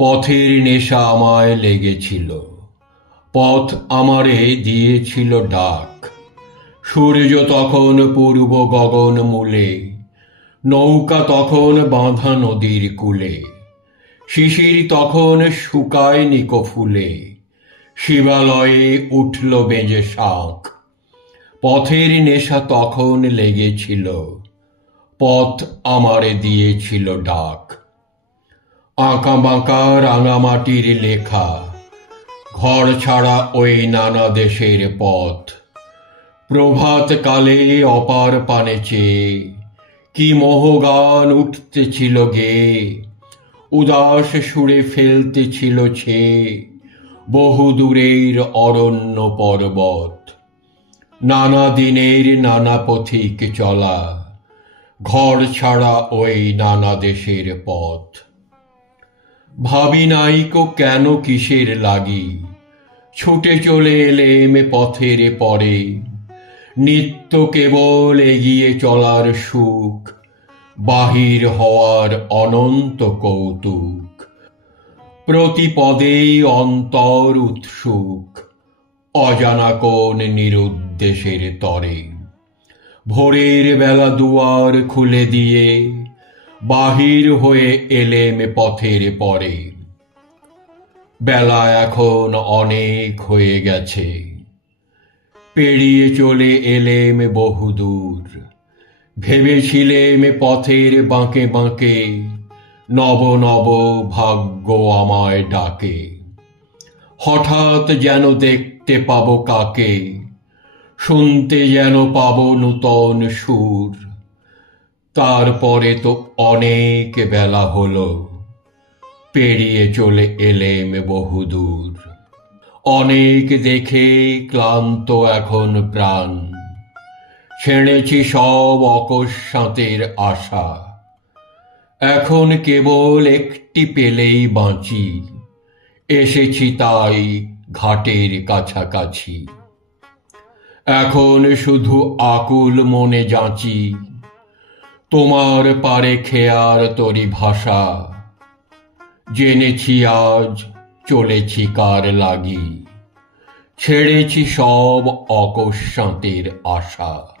পথের নেশা আমায় লেগেছিল। পথ আমারে দিয়েছিল ডাক। সূর্য তখন পূর্ব গগন মূলে, নৌকা তখন বাঁধা নদীর কূলে, শিশির তখন শুকায় নিকো ফুলে শিবালয়ে উঠল বেজে শাঁখ। পথের নেশা তখন লেগেছিল, পথ আমারে দিয়েছিল ডাক। আঁকা বাঁকা রাঙামাটির লেখা। ঘর ছাড়া ওই নানা দেশের পথ। প্রভাত কালে অপার পানে চেয়ে কি মোহগান উঠতেছিল গে? উদাস সুরে ফেলতেছিল ছে বহু দূরের অরণ্য পর্বত। নানা দিনের নানা পথিক চলা। ঘর ছাড়া ওই নানা দেশের পথ। ভাবি নাইকো কেন কিসের লাগি? ছুটে চলে এলে এলেম পথের পরে। নিত্য কেবল এগিয়ে চলার সুখ, বাহির হওয়ার অনন্ত কৌতুক। প্রতি পদেই অন্তর উৎসুক, অজানা কোন নিরুদ্দেশের তরে। ভোরের বেলা দুয়ার খুলে দিয়ে বাহির হয়ে এলেম পথের পরে। বেলা এখন অনেক হয়ে গেছে। পেরিয়ে চলে এলেম বহুদূর। ভেবেছিলেম পথের বাঁকে বাঁকে নব নব ভাগ্য আমায় ডাকে। হঠাৎ যেন দেখতে পাবো কাকে, শুনতে যেন পাবো নূতন সুর। তারপরে তো অনেক বেলা হলো। পেরিয়ে চলে এলেম বহুদূর। অনেক দেখে ক্লান্ত এখন প্রাণ। ছেড়েছি সব অকস্মাতের আশা। এখন কেবল একটি পেলেই বাঁচি। এসেছি তাই ঘাটের কাছাকাছি। এখন শুধু আকুল মনে যাঁচি তোমার পারে খেয়ার তরি ভাষা। জেনেছি আজ চলেছি কার লাগি। ছেড়েছি সব অকস্মাতের আশা।